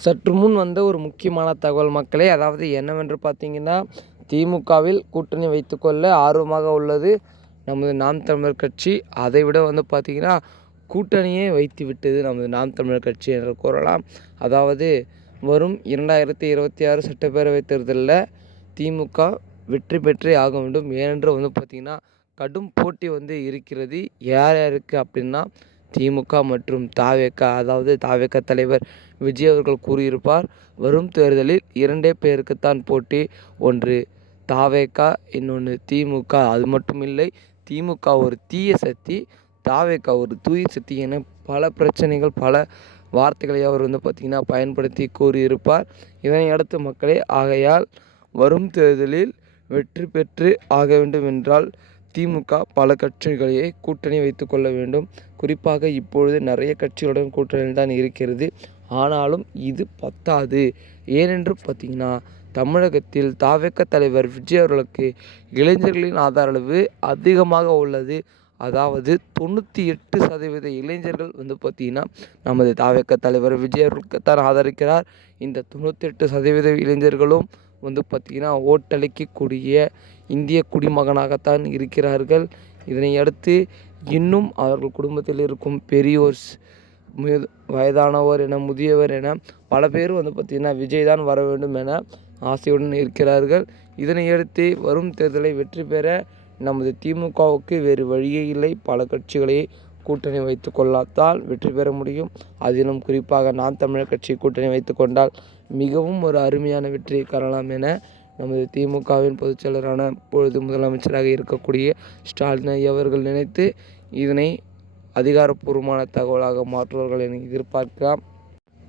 சற்று முன் வந்த ஒரு முக்கியமான தகவல் மக்களே அதாவது என்னவென்று பார்த்தீங்கன்னா திமுகவில் கூட்டணி வைத்துக்கொள்ள ஆர்வமாக உள்ளது நமது நாம் தமிழர் கட்சி. அதை விட வந்து பார்த்திங்கன்னா கூட்டணியே வைத்து விட்டது நமது நாம் தமிழர் கட்சி என்று கூறலாம். அதாவது வரும் இரண்டாயிரத்தி இருபத்தி ஆறு சட்டப்பேரவைத் தேர்தலில் திமுக வெற்றி பெற்றே ஆக வேண்டும். ஏனென்று வந்து பார்த்திங்கன்னா கடும் போட்டி வந்து இருக்கிறது. யார் யாருக்கு அப்படின்னா திமுக மற்றும் தாவேக அதாவது தாவேக தலைவர் விஜய் அவர்கள் கூறியிருப்பார் வரும் தேர்தலில் இரண்டே பேருக்குத்தான் போட்டி. ஒன்று தாவேக்கா இன்னொன்று திமுக. அது மட்டும் இல்லை திமுக ஒரு தீய சக்தி தாவேகா ஒரு தூய சக்தி என பல பிரச்சனைகள் பல வார்த்தைகளை அவர் வந்து பார்த்திங்கன்னா பயன்படுத்தி கூறியிருப்பார். இதனை அடுத்து மக்களே ஆகையால் வரும் தேர்தலில் வெற்றி பெற்று ஆக வேண்டும் என்றால் திமுக பல கட்சிகளையே கூட்டணி வைத்து கொள்ள வேண்டும். குறிப்பாக இப்பொழுது நிறைய கட்சிகளுடன் கூட்டணியில் தான் இருக்கிறது. ஆனாலும் இது பத்தாது. ஏனென்று பார்த்தீங்கன்னா தமிழகத்தில் தாவேக்க தலைவர் விஜய் அவர்களுக்கு இளைஞர்களின் ஆதார அளவு அதிகமாக உள்ளது. அதாவது தொண்ணூற்றி எட்டு சதவீத இளைஞர்கள் வந்து பார்த்திங்கன்னா நமது தாவேக்க தலைவர் விஜய் அவர்களுக்குத்தான் ஆதரிக்கிறார். இந்த தொண்ணூற்றி எட்டு சதவீத இளைஞர்களும் வந்து பார்த்திங்கன்னா ஓட்டளிக்கக்கூடிய இந்திய குடிமகனாகத்தான் இருக்கிறார்கள். இதனை அடுத்து இன்னும் அவர்கள் குடும்பத்தில் இருக்கும் பெரியோர் வயதானவர் என முதியவர் என பல பேர் வந்து பார்த்திங்கன்னா விஜய் தான் வர வேண்டும் என ஆசையுடன் இருக்கிறார்கள். இதனை அடுத்து வரும் தேர்தலை வெற்றி பெற நமது திமுகவுக்கு வேறு வழியே இல்லை. பல கட்சிகளை கூட்டணி வைத்து கொள்ளாதால் வெற்றி பெற முடியும். அதிலும் குறிப்பாக நாம் தமிழர் கட்சி கூட்டணி வைத்து கொண்டால் மிகவும் ஒரு அருமையான வெற்றியை காணலாம் என நமது திமுகவின் பொதுச்செயலரான பொழுது முதலமைச்சராக இருக்கக்கூடிய ஸ்டாலின் அவர்கள் நினைத்து இதனை அதிகாரப்பூர்வமான தகவலாக மாற்றுவார்கள் என எதிர்பார்க்கலாம்.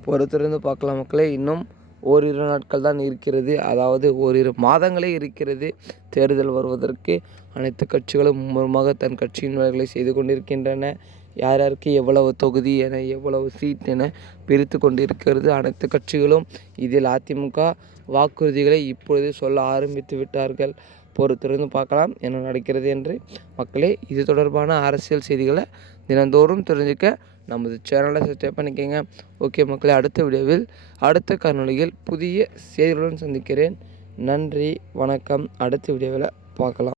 பொறுத்திருந்து பார்க்கலாம் மக்களே இன்னும் ஓரிரு நாட்கள் தான் இருக்கிறது. அதாவது ஓரிரு மாதங்களே இருக்கிறது. தேர்தல் வருவதற்கு அனைத்து கட்சிகளும் மும்முரமாக தன் கட்சியின் வேலைகளை செய்து கொண்டிருக்கின்றன. யார் யாருக்கு எவ்வளவு தொகுதி என எவ்வளவு சீட் என பிரித்து கொண்டிருக்கிறது. அனைத்து கட்சிகளும் இதில் அதிமுக வாக்குறுதிகளை இப்பொழுது சொல்ல ஆரம்பித்து விட்டார்கள். பொறுத்திருந்து பார்க்கலாம் என்ன நடக்கிறது என்று. மக்களே இது தொடர்பான அரசியல் செய்திகளை தினந்தோறும் தெரிஞ்சுக்க நமது சேனலை சப்ஸ்கிரைப் பண்ணிக்கோங்க. ஓகே மக்களே அடுத்த வீடியோவில் அடுத்த காணொலியில் புதிய செய்திகளுடன் சந்திக்கிறேன். நன்றி வணக்கம். அடுத்த வீடியோவில் பார்க்கலாம்.